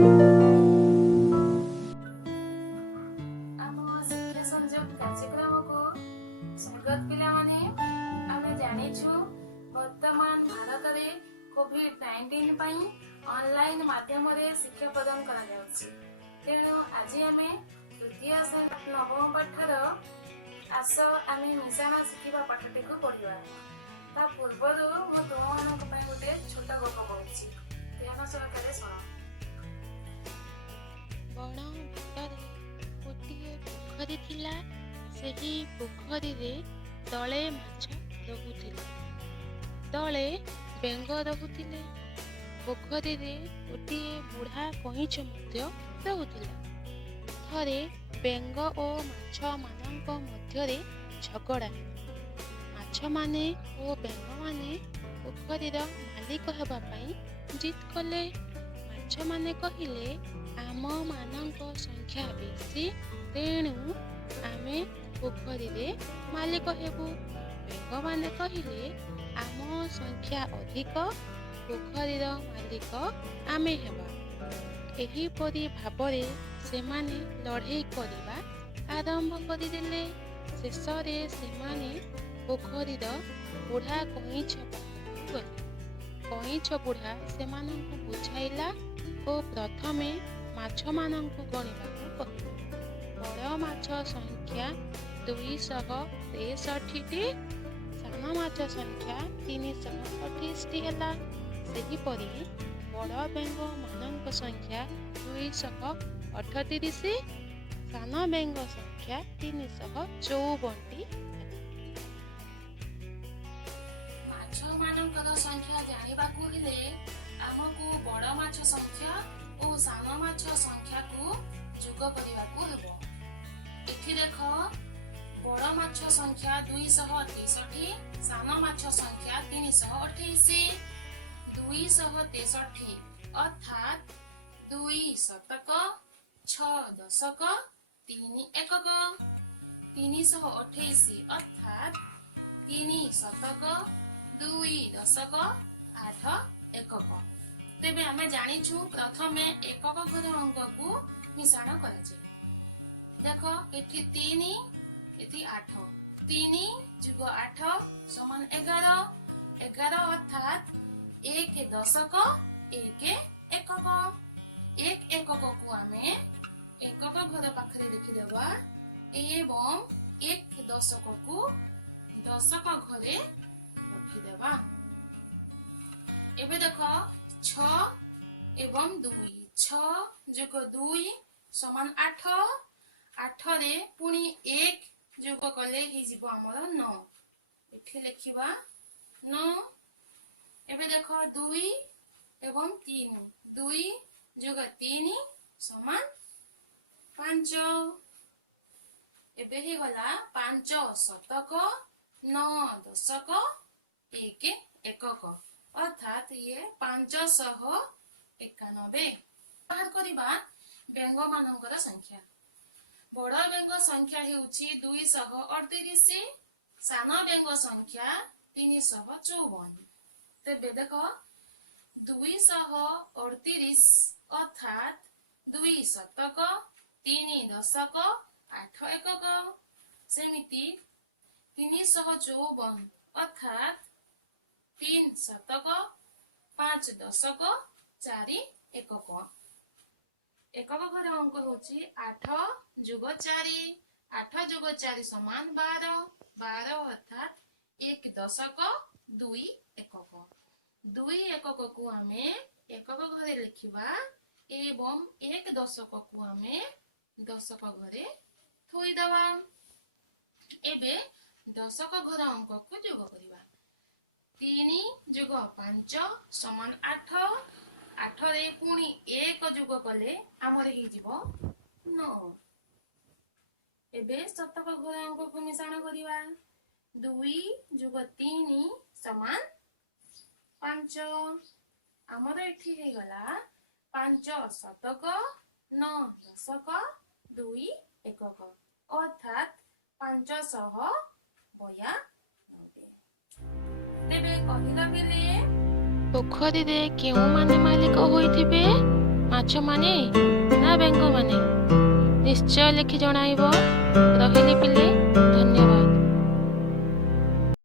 ଆମ ଶିକ୍ଷା ସଂଯୋଗ କାର୍ଯ୍ୟକ୍ରମକୁ ସ୍ୱାଗତ ପିଲାମାନେ। ଆମେ ଜାଣିଛୁ ବର୍ତ୍ତମାନ ଭାରତରେ କୋଭିଡ-19 ପାଇଁ ଅନଲାଇନ ମାଧ୍ୟମରେ ଶିକ୍ଷା ପ୍ରଦାନ କରାଯାଉଛି। ତେଣୁ ଆଜି ଆମେ ତୃତୀୟ ଶ୍ରେଣୀ ନବମ ପାଠର ଆସ ଆମେ ମିଶାଣ ଶିଖିବା ପାଠଟିକୁ ପଢିବା। ତା ପୂର୍ବରୁ ମୁଁ ତୁମମାନଙ୍କ ପାଇଁ ଗୋଟେ ଛୋଟ ଗପ କହୁଛି, ଧ୍ୟାନ ସହକାରେ ଶୁଣ। ବଣ ଭିତରେ ଗୋଟିଏ ପୋଖରୀ ଥିଲା। ସେହି ପୋଖରୀରେ ତଳେ ମାଛ ରହୁଥିଲେ, ତଳେ ବେଙ୍ଗ ରହୁଥିଲେ। ପୋଖରୀରେ ଗୋଟିଏ ବୁଢ଼ା କଇଁଛ ମଧ୍ୟ ରହୁଥିଲା। ଥରେ ବେଙ୍ଗ ଓ ମାଛମାନଙ୍କ ମଧ୍ୟରେ ଝଗଡ଼ା ହେଲା। ମାଛମାନେ ଓ ବେଙ୍ଗମାନେ ପୋଖରୀର ମାଲିକ ହେବା ପାଇଁ ଜିଦ୍ କଲେ। ମାଛମାନେ କହିଲେ, ଆମମାନଙ୍କ ସଂଖ୍ୟା ବେଶୀ, ତେଣୁ ଆମେ ପୋଖରୀରେ ମାଲିକ ହେବୁ। ବେଙ୍ଗମାନେ କହିଲେ, ଆମ ସଂଖ୍ୟା ଅଧିକ, ପୋଖରୀର ମାଲିକ ଆମେ ହେବା। ଏହିପରି ଭାବରେ ସେମାନେ ଲଢ଼େଇ କରିବା ଆରମ୍ଭ କରିଦେଲେ। ଶେଷରେ ସେମାନେ ପୋଖରୀର ବୁଢ଼ା କଇଁଛ ପାଖକୁ ଗଲେ। କଇଁଛ ବୁଢ଼ା ସେମାନଙ୍କୁ ବୁଝାଇଲା ଓ ପ୍ରଥମେ ମାଛମାନଙ୍କୁ ଗଣିବାକୁ କହିଲା। ବଡ଼ ମାଛ ସଂଖ୍ୟା 263ଟି, ସାନ ମାଛ ସଂଖ୍ୟା 328ଟି ହେଲା। ସେହିପରି ବଡ଼ ବେଙ୍ଗମାନଙ୍କ ସଂଖ୍ୟା 238, ସାନ ବେଙ୍ଗ ସଂଖ୍ୟା 354ଟି ହେଲା। ମାଛମାନଙ୍କର ସଂଖ୍ୟା ଜାଣିବାକୁ ହେଲେ ଆମକୁ ବଡ଼ ମାଛ ସଂଖ୍ୟା ଓ ସାନ ମାଛ ସଂଖ୍ୟାକୁ ଯୋଗ କରିବାକୁ ହେବ। ଏଠି ଦେଖ, ବଡ଼ ମାଛ ସଂଖ୍ୟା 263, ସାନ ମାଛ ସଂଖ୍ୟା 328। 263 ଅର୍ଥାତ୍ 2 ଶତକ 6 ଦଶକ 3 ଏକକ। 328 ଅର୍ଥାତ୍ 3 ଶତକ 2 ଦଶକ 8 ଏକକ। ତେବେ ଆମେ ଜାଣିଛୁ ପ୍ରଥମେ ଏକକ ଘର ଅଙ୍କକୁ ମିଶାଣ କରାଯାଏ। ଦେଖ, ଏଠି 3, ଏଠି 8। 3 ଯୁଗ 8 ସମାନ 11। 11 ଅର୍ଥାତ୍ 1 ଦଶକ 1 ଏକକ। 1 ଏକକକୁ ଆମେ ଏକକ ଘର ପାଖରେ ଲେଖିଦେବା ଏବଂ 1 ଦଶକକୁ ଦଶକ ଘରେ ରଖିଦେବା। ଏବେ ଦେଖ, 6 ଏବଂ 2। 6 ଯୁଗ 2 ସମାନ 8। 8ରେ ପୁଣି 1 ଯୋଗ କଲେ ହେଇଯିବ ଆମର 9। ଏଠି ଲେଖିବା 9। ଏବେ ଦେଖ, 2 ଏବଂ 3। 2 ଯୁଗ 3 ସମାନ 5। ଏବେ ହେଇଗଲା 5 ଶତକ 9 ଦଶକ 1 ଏକକ, ଅର୍ଥାତ୍ ଇଏ 591। ବାହାର କରିବା ବେଙ୍ଗମାନଙ୍କର ସଂଖ୍ୟା। ବଡ଼ ବେଙ୍ଗ ସଂଖ୍ୟା ହେଉଛି 238, ସାନ ବେଙ୍ଗ ସଂଖ୍ୟା 354। ତେବେ ଦେଖ, 238 ଅର୍ଥାତ୍ 2 ଶତକ 3 ଦଶକ 8 ଏକକ। ସେମିତି 354 ଅର୍ଥାତ୍ 3 ଶତକ 5 ଦଶକ 4 ଏକକ। ଏକକ ଘର ଅଙ୍କ ହେଉଛି 8 ଯୁଗ 4। 8 ଯୁଗ 4 ସମାନ 12। 12 ଅର୍ଥାତ୍ 1 ଦଶକ 2 ଏକକ। 2 ଏକକକୁ ଆମେ ଏକକ ଘରେ ଲେଖିବା ଏବଂ 1 ଦଶକକୁ ଆମେ ଦଶକ ଘରେ ଥୋଇଦେବା। ଏବେ ଦଶକ ଘର ଅଙ୍କକୁ ଯୋଗ କରିବା। 3 ଯୁଗ 5 ସମାନ 8। 8ରେ ପୁଣି 1 ଯୋଗ କଲେ ଆମର ହେଇଯିବ 9। ଏବେ ଶତକ ଘର ଅଙ୍କକୁ ମିଶାଣ କରିବା। 2 ଯୁଗ 3 ସମାନ 5। ଆମର ଏଠି ହେଇଗଲା 5 ଶତକ 9 ଦଶକ 2 ଏକକ, ଅର୍ଥାତ୍ 592। ତେବେ କହିଲା ବେଳେ ପୋଖରୀରେ କେଉଁମାନେ ମାଲିକ ହୋଇଥିବେ? ମାଛମାନେ ନା ବେଙ୍ଗମାନେ? ନିଶ୍ଚୟ ଲେଖି ଜଣାଇବ। ରହିଲି ପିଲେ।